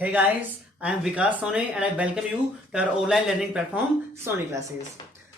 Hey guys, I am Vikas Soni and I welcome you to our online learning platform Soni Classes.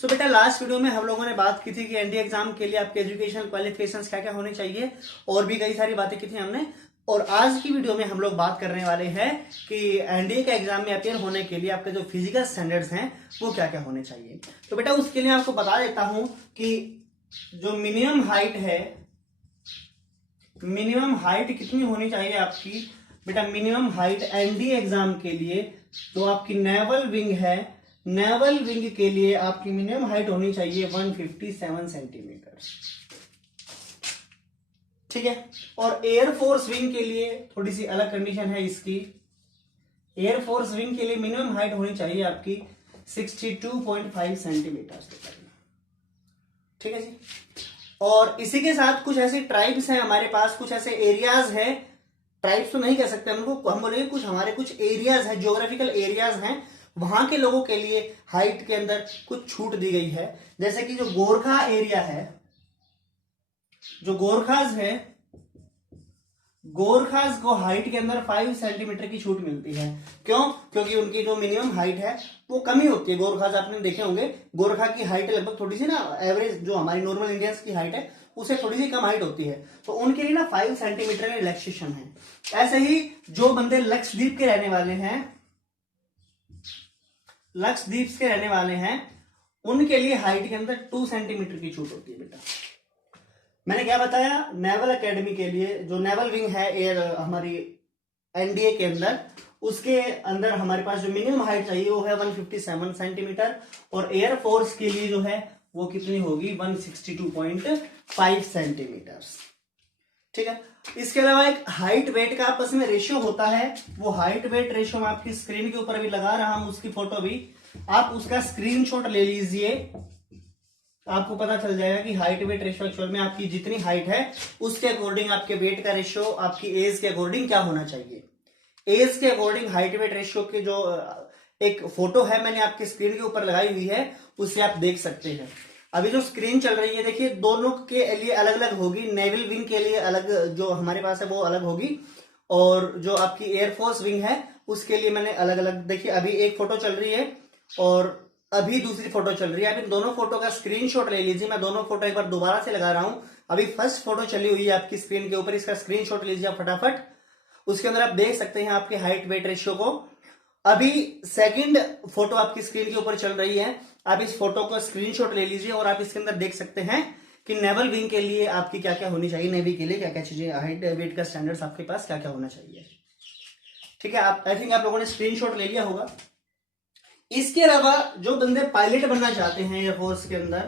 So बेटा last video में हम लोगों ने बात की थी कि एनडीए एग्जाम के लिए आपके एजुकेशनल क्वालिफिकेशंस क्या क्या होने चाहिए और भी कई सारी बातें की थी हमने। और आज की वीडियो में हम लोग बात करने वाले हैं कि एनडीए के एग्जाम में अपीयर होने के लिए आपके जो फिजिकल स्टैंडर्ड्स हैं वो क्या क्या होने चाहिए। तो बेटा उसके लिए आपको बता देता हूं कि जो मिनिमम हाइट है, मिनिमम हाइट कितनी होनी चाहिए आपकी। बेटा मिनिमम हाइट एनडीए एग्जाम के लिए जो आपकी नेवल विंग है, नेवल विंग के लिए आपकी मिनिमम हाइट होनी चाहिए 157 सेंटीमीटर, ठीक है। और एयरफोर्स विंग के लिए थोड़ी सी अलग कंडीशन है इसकी। एयरफोर्स विंग के लिए मिनिमम हाइट होनी चाहिए आपकी 62.5 सेंटीमीटर, ठीक है जी। और इसी के साथ कुछ ऐसी ट्राइब्स हैं हमारे पास, कुछ ऐसे एरियाज हैं, ट्राइब्स तो नहीं कह सकते हम उनको, हम बोलेंगे कुछ हमारे कुछ एरियाज हैं, ज्योग्राफिकल एरियाज हैं, वहां के लोगों के लिए हाइट के अंदर कुछ छूट दी गई है। जैसे कि जो गोरखा एरिया है, जो गोरखाज है, गोरखाज को हाइट के अंदर 5 सेंटीमीटर की छूट मिलती है। क्यों? क्योंकि उनकी जो मिनिमम हाइट है वो कमी होती है। गोरखाज आपने देखे होंगे, गोरखा की हाइट लगभग थोड़ी सी ना एवरेज जो हमारी नॉर्मल इंडियंस की हाइट है उसे थोड़ी सी कम हाइट होती है, तो उनके लिए ना 5 सेंटीमीटर का रिलैक्सेशन है। ऐसे ही जो बंदे लक्षद्वीप के रहने वाले हैं, लक्षद्वीप के रहने वाले हैं, उनके लिए हाइट के अंदर 2 सेंटीमीटर की छूट होती है। बेटा मैंने क्या बताया, नेवल एकेडमी के लिए जो नेवल विंग है एयर हमारी एनडीए के अंदर, उसके अंदर हमारे पास जो मिनिमम हाइट चाहिए वो है 157 सेंटीमीटर, और एयर फोर्स के लिए जो है वो कितनी होगी 162.5 सेंटीमीटर, ठीक है। इसके अलावा एक हाइट वेट का आपस में रेशियो होता है, वो हाइट वेट रेशियो मैं आपकी स्क्रीन के ऊपर भी लगा रहा हूं, उसकी फोटो भी आप उसका स्क्रीनशॉट ले लीजिए, आपको पता चल जाएगा कि हाइट वेट रेशियो एक्चुअल में आपकी जितनी हाइट है उसके अकॉर्डिंग आपके वेट का रेशियो आपकी एज के अकॉर्डिंग क्या होना चाहिए। एज के अकॉर्डिंग हाइट वेट रेशियो की जो एक फोटो है मैंने आपकी स्क्रीन के ऊपर लगाई हुई है, उससे आप देख सकते हैं। अभी जो स्क्रीन चल रही है देखिए, दोनों के लिए अलग अलग होगी। नेवल विंग के लिए अलग जो हमारे पास है वो अलग होगी, और जो आपकी एयरफोर्स विंग है उसके लिए मैंने अलग अलग, देखिए अभी एक फोटो चल रही है और अभी दूसरी फोटो चल रही है। अभी दोनों फोटो का स्क्रीनशॉट ले लीजिए, मैं दोनों फोटो एक बार दोबारा से लगा रहा हूं। अभी फर्स्ट फोटो चली हुई है आपकी स्क्रीन के ऊपर, इसका स्क्रीनशॉट लीजिए आप फटाफट। उसके अंदर आप देख सकते हैं आपके हाइट वेट रेशियो को। अभी सेकंड फोटो आपकी स्क्रीन के ऊपर चल रही है, आप इस फोटो का स्क्रीनशॉट ले लीजिए और आप इसके अंदर देख सकते हैं कि नेवल विंग के लिए आपकी क्या क्या होनी चाहिए, नेवी के लिए क्या क्या चीजें, हाइट वेट का स्टैंडर्ड्स आपके पास क्या क्या होना चाहिए, ठीक है। आप आई थिंक आप लोगों ने स्क्रीनशॉट ले लिया होगा। इसके अलावा जो बंदे पायलट बनना चाहते हैं एयरफोर्स के अंदर,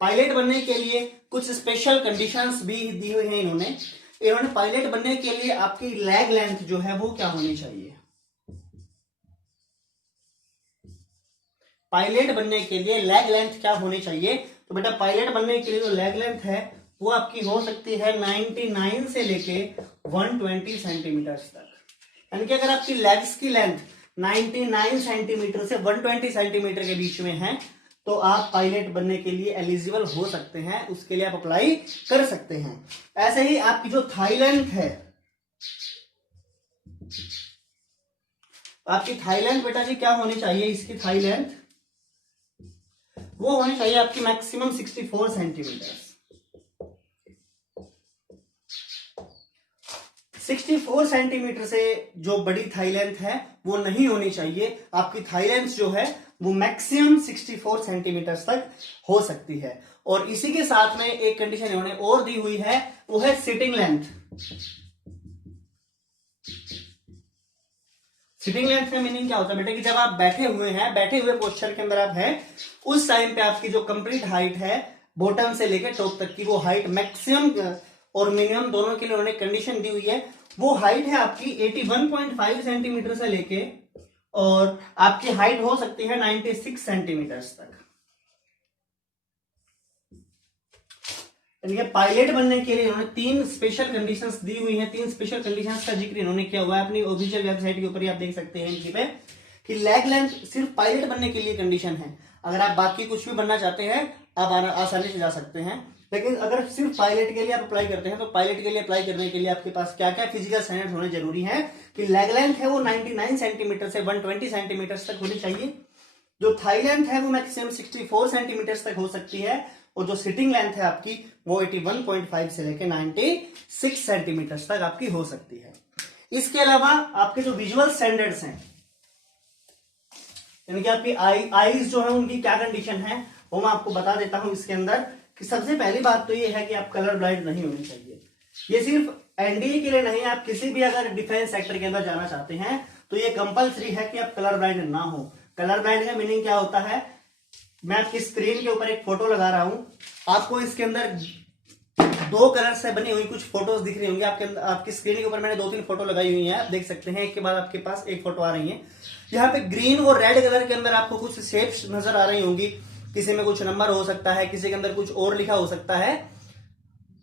पायलट बनने के लिए कुछ स्पेशल कंडीशंस भी दी हुई हैं इन्होंने पायलट बनने के लिए आपकी लेग लेंथ जो है वो क्या होनी चाहिए। पायलट बनने के लिए लेग लेंथ क्या होनी चाहिए, तो बेटा पायलट बनने के लिए जो लेग लेंथ है वो आपकी हो सकती है 99 से लेके 120 सेंटीमीटर तक। यानी कि अगर आपकी लेग्स की लेंथ 99 सेंटीमीटर से 120 सेंटीमीटर के बीच में है तो आप पायलट बनने के लिए एलिजिबल हो सकते हैं, उसके लिए आप अप्लाई कर सकते हैं। ऐसे ही आपकी जो थाई लेंथ है, आपकी थाई लेंथ बेटा जी क्या होनी चाहिए, इसकी थाई लेंथ वो होनी चाहिए आपकी मैक्सिमम 64 सेंटीमीटर। 64 सेंटीमीटर से जो बड़ी थाई लेंथ है वो नहीं होनी चाहिए। आपकी थाई लेंथ जो है वो मैक्सिमम 64 सेंटीमीटर तक हो सकती है। और इसी के साथ में एक कंडीशन इन्होंने और दी हुई है, वो है सिटिंग लेंथ। सिटिंग लेंथ का मीनिंग क्या होता है बेटा, कि जब आप बैठे हुए हैं, बैठे हुए पोस्चर के अंदर आप हैं, उस टाइम पे आपकी जो कंप्लीट हाइट है बॉटम से लेकर टॉप तक की, वो हाइट मैक्सिमम और मिनिमम दोनों के लिए उन्होंने कंडीशन दी हुई है। वो हाइट है आपकी 81.5 सेंटीमीटर से लेके, और आपकी हाइट हो सकती है 96 सेंटीमीटर तक। पायलट बनने के लिए इन्होंने 3 स्पेशल कंडीशंस दी हुई हैं। 3 स्पेशल कंडीशंस का जिक्र इन्होंने किया हुआ है अपनी ऑफिशियल वेबसाइट के ऊपर ही, आप देख सकते हैं इनकी पे, कि लेग लेंथ सिर्फ पायलट बनने के लिए कंडीशन है। अगर आप बाकी कुछ भी बनना चाहते हैं आप आसानी से जा सकते हैं। लेकिन अगर सिर्फ पायलट के लिए आप अप्लाई करते हैं तो पायलट के लिए अप्लाई करने के लिए आपके पास क्या क्या फिजिकल स्टैंडर्ड होने जरूरी है कि लेग लेंथ है वो 99 सेंटीमीटर से 120 सेंटीमीटर तक होनी चाहिए, जो थाई लेंथ है वो मैक्सिमम 64 सेंटीमीटर तक हो सकती है, और जो सिटिंग लेंथ है आपकी वो 81.5 से लेकर 96 सेंटीमीटर तक आपकी हो सकती है। इसके अलावा आपके जो विजुअल स्टैंडर्ड्स हैं, यानी कि आपकी आईज जो है उनकी क्या कंडीशन है वो मैं आपको बता देता हूं इसके अंदर। कि सबसे पहली बात तो ये है कि आप कलर ब्लाइंड नहीं होनी चाहिए। ये सिर्फ एनडीए के लिए नहीं, आप किसी भी अगर डिफेंस सेक्टर के अंदर जाना चाहते हैं तो ये कंपलसरी है कि आप कलर ब्लाइंड ना हो। कलर ब्लाइंड का मीनिंग क्या होता है, मैं आपकी स्क्रीन के ऊपर एक फोटो लगा रहा हूं, आपको इसके अंदर दो कलर से बनी हुई कुछ फोटोज दिख रही होंगी आपके अंदर। आपकी स्क्रीन के ऊपर मैंने 2-3 फोटो लगाई हुई है, आप देख सकते हैं, एक के बाद आपके पास एक फोटो आ रही है। यहाँ पे ग्रीन और रेड कलर के अंदर आपको कुछ शेप्स नजर आ रही होंगी, किसी में कुछ नंबर हो सकता है, किसी के अंदर कुछ और लिखा हो सकता है।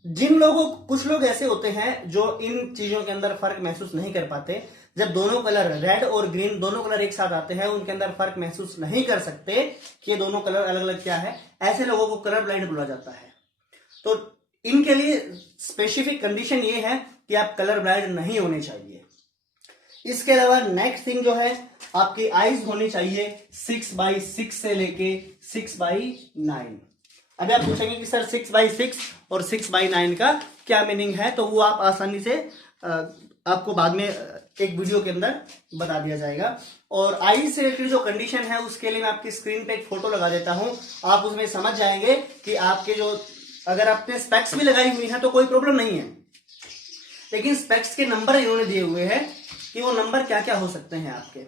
कुछ लोग ऐसे होते हैं जो इन चीजों के अंदर फर्क महसूस नहीं कर पाते। जब दोनों कलर रेड और ग्रीन दोनों कलर एक साथ आते हैं, उनके अंदर फर्क महसूस नहीं कर सकते कि ये दोनों कलर अलग अलग क्या है, ऐसे लोगों को कलर ब्लाइंड बोला जाता है। तो इनके लिए स्पेसिफिक कंडीशन ये है कि आप कलर ब्लाइंड नहीं होने चाहिए। इसके अलावा नेक्स्ट थिंग जो है, आपकी आईज होनी चाहिए 6x6 से लेके 6x9। अभी आप पूछेंगे कि सर 6x6 और 6x9 का क्या मीनिंग है, तो वो आप आसानी से आपको बाद में एक वीडियो के अंदर बता दिया जाएगा। और आई से रिलेटेड जो कंडीशन है उसके लिए मैं आपकी स्क्रीन पे एक फोटो लगा देता हूं, आप उसमें समझ जाएंगे कि आपके जो, अगर आपने स्पेक्स भी लगाई हुई है तो कोई प्रॉब्लम नहीं है, लेकिन स्पेक्स के नंबर इन्होंने दिए हुए हैं कि वो नंबर क्या क्या हो सकते हैं आपके।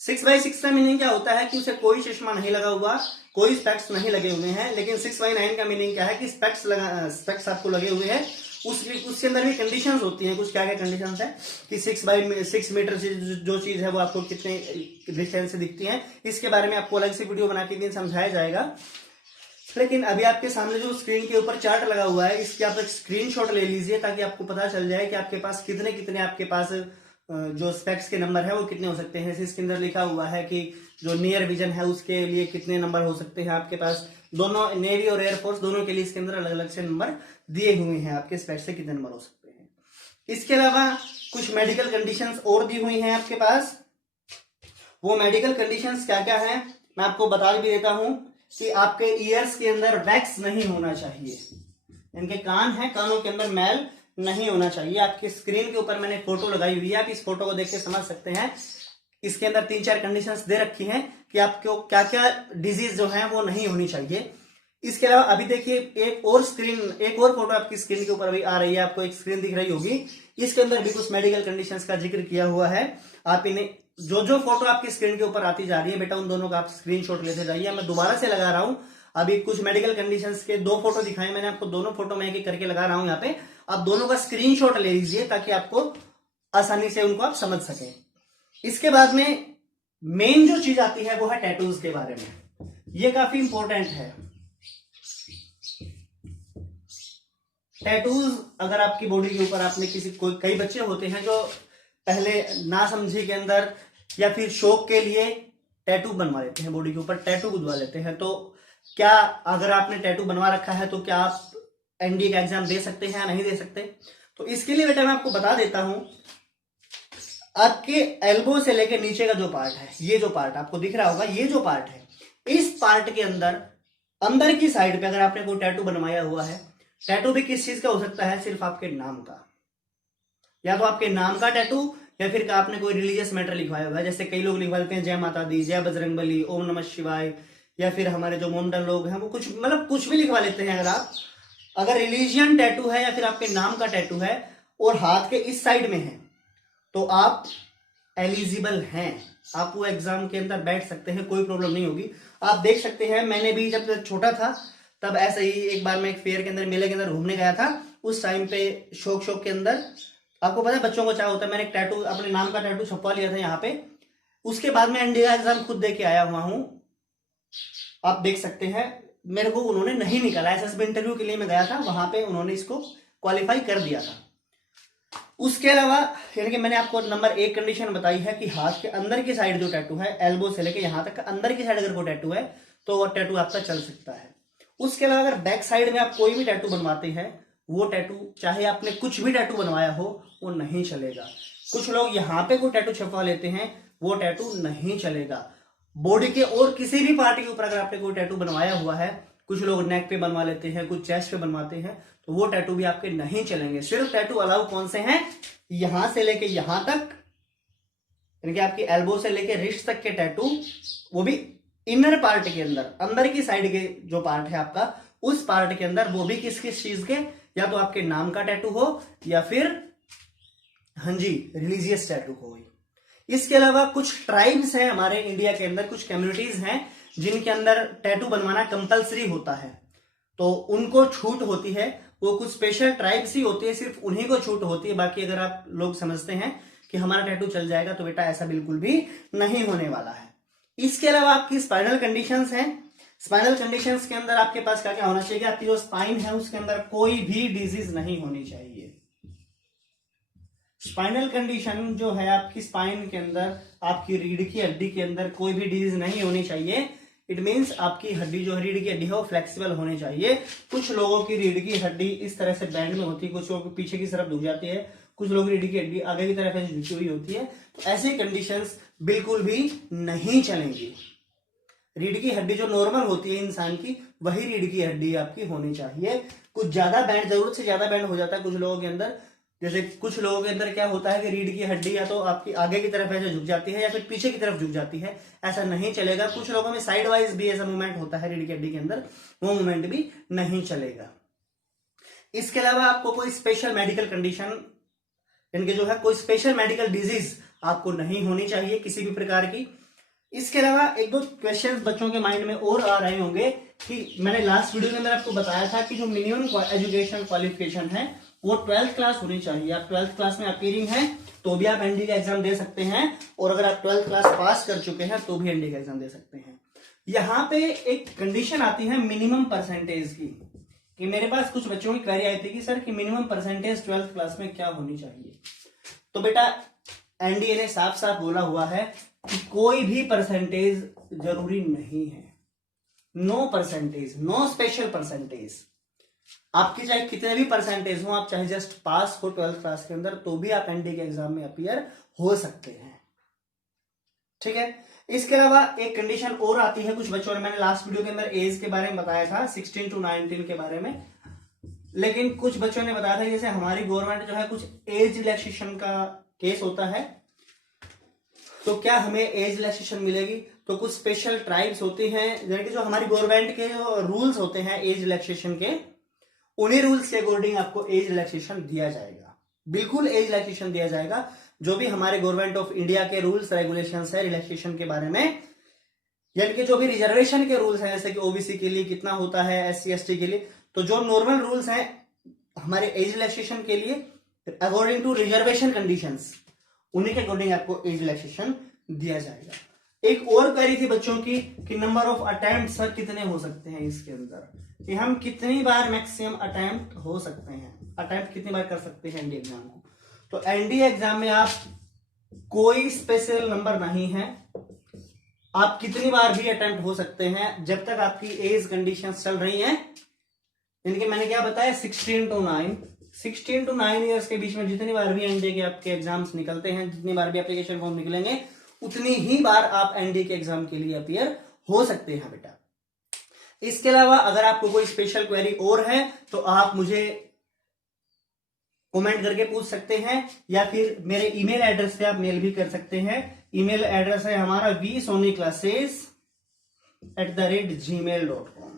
6x6 का मीनिंग क्या होता है कि उसे कोई चश्मा नहीं लगा हुआ, कोई स्पेक्स नहीं लगे हुए हैं। लेकिन 6x9 का मीनिंग क्या है कि स्पेक्स आपको लगे हुए हैं। उसके अंदर भी कंडीशंस होती हैं, कुछ क्या क्या कंडीशंस है कि 6x6 मीटर से जो चीज है वो आपको कितने डिस्टेंस से दिखती है, इसके बारे में आपको अलग से वीडियो बना के दिन समझाया जाएगा। लेकिन अभी आपके सामने जो स्क्रीन के ऊपर चार्ट लगा हुआ है, इसकी आप एक स्क्रीनशॉट ले लीजिए ताकि आपको पता चल जाए कि आपके पास कितने कितने आपके पास जो स्पेक्स के नंबर है वो कितने हो सकते हैं। इसके अंदर लिखा हुआ है कि जो नियर विजन है उसके लिए कितने नंबर हो सकते हैं आपके पास। दोनों नेवी और एयरफोर्स दोनों के लिए इसके अंदर अलग अलग से नंबर दिए हुए हैं, आपके स्पेक्स से कितने नंबर हो सकते हैं। इसके अलावा कुछ मेडिकल कंडीशंस और दी हुई हैं आपके पास। वो मेडिकल कंडीशंस क्या क्या है मैं आपको बता भी देता हूं कि आपके ईयर्स के अंदर वैक्स नहीं होना चाहिए, इनके कान हैं, कानों के अंदर मैल नहीं होना चाहिए। आपकी स्क्रीन के ऊपर मैंने फोटो लगाई हुई है, आप इस फोटो को देख के समझ सकते हैं। इसके अंदर 3-4 कंडीशंस दे रखी हैं कि आपको क्या क्या डिजीज जो है वो नहीं होनी चाहिए। इसके अलावा अभी देखिए एक और फोटो आपकी स्क्रीन के ऊपर अभी आ रही है, आपको एक स्क्रीन दिख रही होगी, इसके अंदर भी कुछ मेडिकल कंडीशंस का जिक्र किया हुआ है। आप इन्हें जो फोटो आपकी स्क्रीन के ऊपर आती जा रही है बेटा, उन दोनों का आप स्क्रीनशॉट लेते जाइए। मैं दोबारा से लगा रहा हूं, अभी कुछ मेडिकल कंडीशंस के 2 फोटो दिखाए मैंने आपको, दोनों फोटो मैं एक करके लगा रहा हूं यहाँ पे। आप दोनों का स्क्रीनशॉट ले लीजिए ताकि आपको आसानी से उनको आप समझ सकें। इसके बाद में मेन जो चीज आती है वो है टैटूज के बारे में। ये काफी इंपॉर्टेंट है। टैटूज अगर आपकी बॉडी के ऊपर आपने कई बच्चे होते हैं जो पहले ना समझे के अंदर या फिर शौक के लिए टैटू बनवा लेते हैं, बॉडी के ऊपर टैटू गुदवा लेते हैं। तो क्या अगर आपने टैटू बनवा रखा है तो क्या आप एनडीए का एग्जाम दे सकते हैं या नहीं दे सकते? तो इसके लिए बेटा मैं आपको बता देता हूं, आपके एल्बो से लेकर नीचे का जो पार्ट है, ये जो पार्ट आपको दिख रहा होगा, ये जो पार्ट है, इस पार्ट के अंदर की साइड पे अगर आपने कोई टैटू बनवाया हुआ है, टैटू भी किस चीज का हो सकता है, सिर्फ आपके नाम का, या तो आपके नाम का टैटू या फिर आपने कोई रिलीजियस मैटर लिखवाया हुआ है। जैसे कई लोग लिखवा लेते हैं जय माता दी, जय बजरंग बली, ओम नमः शिवाय, या फिर हमारे जो मोमडन लोग हैं वो कुछ भी लिखवा लेते हैं। अगर रिलीजियन टैटू है या फिर आपके नाम का टैटू है और हाथ के इस साइड में है तो आप एलिजिबल हैं, आप वो एग्जाम के अंदर बैठ सकते हैं, कोई प्रॉब्लम नहीं होगी। आप देख सकते हैं, मैंने भी जब छोटा था तब ऐसे ही एक बार मैं एक फेयर के अंदर, मेले के अंदर घूमने गया था। उस टाइम पे शौक के अंदर, आपको पता है बच्चों को क्या होता है, मैंने एक टैटू, अपने नाम का टैटू छपवा लिया था यहाँ पे। उसके बाद मैं एनडीए का एग्जाम खुद दे के आया हुआ हूँ, आप देख सकते हैं। मेरे को उन्होंने नहीं निकाला, एसएसबी इंटरव्यू के लिए मैं गया था, वहां पे उन्होंने इसको क्वालिफाई कर दिया था। उसके अलावा यानी कि मैंने आपको नंबर 1 कंडीशन बताई है कि हाथ के अंदर की साइड जो टैटू है, एल्बो से लेके यहां तक का अंदर की साइड अगर कोई टैटू है तो वो टैटू आपका चल सकता है। उसके अलावा अगर बैक साइड में आप कोई भी टैटू बनवाते हैं, वो टैटू चाहे आपने कुछ भी टैटू बनवाया हो वो नहीं चलेगा। कुछ लोग यहाँ पे कोई टैटू छपवा लेते हैं, वो टैटू नहीं चलेगा। बॉडी के और किसी भी पार्ट के ऊपर अगर आपने कोई टैटू बनवाया हुआ है, कुछ लोग नेक पे बनवा लेते हैं, कुछ चेस्ट पे बनवाते हैं, तो वो टैटू भी आपके नहीं चलेंगे। सिर्फ टैटू अलाउ कौन से हैं, यहां से लेके यहां तक, यानी कि आपकी एल्बो से लेके रिस्ट तक के टैटू, वो भी इनर पार्ट के अंदर, अंदर की साइड के जो पार्ट है आपका, उस पार्ट के अंदर, वो भी किस किस चीज के, या तो आपके नाम का टैटू हो या फिर हाँ जी रिलीजियस टैटू हो। इसके अलावा कुछ ट्राइब्स हैं हमारे इंडिया के अंदर, कुछ कम्युनिटीज हैं जिनके अंदर टैटू बनवाना कंपलसरी होता है, तो उनको छूट होती है। वो कुछ स्पेशल ट्राइब्स ही होती है, सिर्फ उन्हीं को छूट होती है। बाकी अगर आप लोग समझते हैं कि हमारा टैटू चल जाएगा, तो बेटा ऐसा बिल्कुल भी नहीं होने वाला है। इसके अलावा आपकी स्पाइनल कंडीशंस हैं। स्पाइनल कंडीशंस के अंदर आपके पास क्या क्या होना चाहिए, आपकी जो स्पाइन है उसके अंदर कोई भी डिजीज नहीं होनी चाहिए। स्पाइनल कंडीशन जो है आपकी स्पाइन के अंदर, आपकी रीढ़ की हड्डी के अंदर कोई भी डिजीज नहीं होनी चाहिए। इट मीन्स आपकी हड्डी जो रीढ़ की हड्डी है वो फ्लेक्सिबल होनी चाहिए। कुछ लोगों की रीढ़ की हड्डी इस तरह से बैंड में होती है, कुछ लोगों की पीछे की तरफ झुक जाती है, कुछ लोगों की रीढ़ की हड्डी आगे की तरफ ऐसे झुकी हुई होती है। तो ऐसी कंडीशंस बिल्कुल भी नहीं चलेंगी। रीढ़ की हड्डी जो नॉर्मल होती है इंसान की, वही रीढ़ की हड्डी आपकी होनी चाहिए। कुछ ज्यादा बैंड, जरूरत से ज्यादा बैंड हो जाता है कुछ लोगों के अंदर। जैसे कुछ लोगों के अंदर क्या होता है कि रीढ़ की हड्डी या तो आपकी आगे की तरफ ऐसे झुक जाती है या फिर पीछे की तरफ झुक जाती है, ऐसा नहीं चलेगा। कुछ लोगों में साइड वाइज भी ऐसा मूवमेंट होता है रीढ़ की हड्डी के अंदर, वो मूवमेंट भी नहीं चलेगा। इसके अलावा आपको कोई स्पेशल मेडिकल कंडीशन, यानी जो है कोई स्पेशल मेडिकल डिजीज आपको नहीं होनी चाहिए किसी भी प्रकार की। इसके अलावा एक दो क्वेश्चंस बच्चों के माइंड में और आ रहे होंगे कि मैंने लास्ट वीडियो के अंदर आपको बताया था कि जो मिनिमम एजुकेशन क्वालिफिकेशन है वो 12th क्लास होनी चाहिए। आप 12th क्लास में अपीयरिंग है तो भी आप एनडी का एग्जाम दे सकते हैं, और अगर आप 12th क्लास पास कर चुके हैं तो भी एनडी का एग्जाम दे सकते हैं। यहाँ पे एक कंडीशन आती है मिनिमम परसेंटेज की, कि मेरे पास कुछ बच्चों की क्वेरी आई थी कि सर कि मिनिमम परसेंटेज 12th क्लास में क्या होनी चाहिए। तो बेटा एनडीए ने साफ साफ बोला हुआ है कि कोई भी परसेंटेज जरूरी नहीं है। No percentage, no special percentage. आपकी चाहे कितने भी परसेंटेज हो, आप चाहे जस्ट पास हो 12th क्लास के अंदर, तो भी आप एनडीए के एग्जाम में अपीयर हो सकते हैं। ठीक है। इसके अलावा एक कंडीशन और आती है कुछ बच्चों ने, मैंने लास्ट वीडियो के अंदर एज के बारे में बताया था 16 to 19 के बारे में, लेकिन कुछ बच्चों ने बताया था जैसे हमारी गवर्नमेंट जो है कुछ एज रिलैक्सेशन का केस होता है, तो क्या हमें एज रिलैक्सेशन मिलेगी। तो कुछ स्पेशल ट्राइब्स होती हैं, यानी कि जो हमारी गवर्नमेंट के जो रूल्स होते हैं एज रिलैक्सेशन के, उन्हीं रूल्स के अकॉर्डिंग आपको एज रिलैक्सेशन दिया जाएगा। बिल्कुल एज रिलैक्सेशन दिया जाएगा। जो भी हमारे गवर्नमेंट ऑफ इंडिया के रूल्स रेगुलेशंस है रिलैक्सेशन के बारे में, यानी कि जो भी रिजर्वेशन के रूल्स हैं, जैसे कि ओबीसी के लिए कितना होता है, एससी एसटी के लिए, तो जो नॉर्मल रूल्स हैं हमारे एज रिलैक्सेशन के लिए अकॉर्डिंग टू रिजर्वेशन कंडीशंस, उन्हीं के अकॉर्डिंग आपको एज रिलैक्सेशन दिया जाएगा। एक और क्वेरी थी बच्चों की कि नंबर ऑफ अटेम्प्ट सर कितने हो सकते हैं इसके अंदर, कि हम कितनी बार मैक्सिमम अटेम्प्ट हो सकते हैं, अटेम्प्ट कितनी बार कर सकते हैं एनडीए एग्जाम को। तो एनडीए एग्जाम में आप कोई स्पेशल नंबर नहीं है, आप कितनी बार भी अटेम्प्ट हो सकते हैं जब तक आपकी एज कंडीशंस चल रही हैं। यानी कि मैंने क्या बताया 16 to 9 ईयर्स के बीच में जितनी बार भी एनडीए के आपके एग्जाम्स निकलते हैं, जितनी बार भी एप्लीकेशन फॉर्म निकलेंगे, उतनी ही बार आप एनडीए के एग्जाम के लिए अपीयर हो सकते हैं बेटा। इसके अलावा अगर आपको कोई स्पेशल क्वेरी और है तो आप मुझे कमेंट करके पूछ सकते हैं, या फिर मेरे ईमेल एड्रेस पे आप मेल भी कर सकते हैं। ईमेल एड्रेस है हमारा vsonyclasses@gmail.com।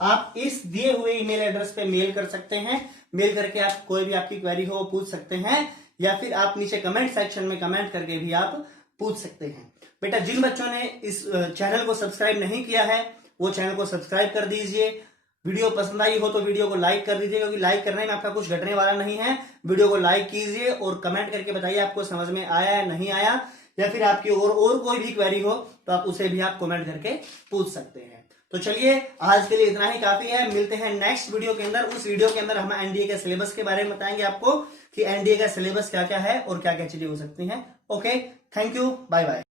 आप इस दिए हुए ईमेल एड्रेस पे मेल कर सकते हैं। मेल करके आप कोई भी आपकी क्वेरी हो पूछ सकते हैं, या फिर आप नीचे कमेंट सेक्शन में कमेंट करके भी आप पूछ सकते हैं। बेटा जिन बच्चों ने इस चैनल को सब्सक्राइब नहीं किया है वो चैनल को सब्सक्राइब कर दीजिए। वीडियो पसंद आई हो तो वीडियो को लाइक कर दीजिए, क्योंकि लाइक करने में आपका कुछ घटने वाला नहीं है। वीडियो को लाइक कीजिए और कमेंट करके बताइए आपको समझ में आया या नहीं आया, या फिर आपकी और कोई भी क्वेरी हो तो आप उसे भी आप कमेंट करके पूछ सकते हैं। तो चलिए आज के लिए इतना ही काफी है। मिलते हैं नेक्स्ट वीडियो के अंदर। उस वीडियो के अंदर हम एनडीए के सिलेबस के बारे में बताएंगे आपको कि एनडीए का सिलेबस क्या क्या है और क्या क्या चीजें हो सकती हैं। Okay, thank you, bye bye.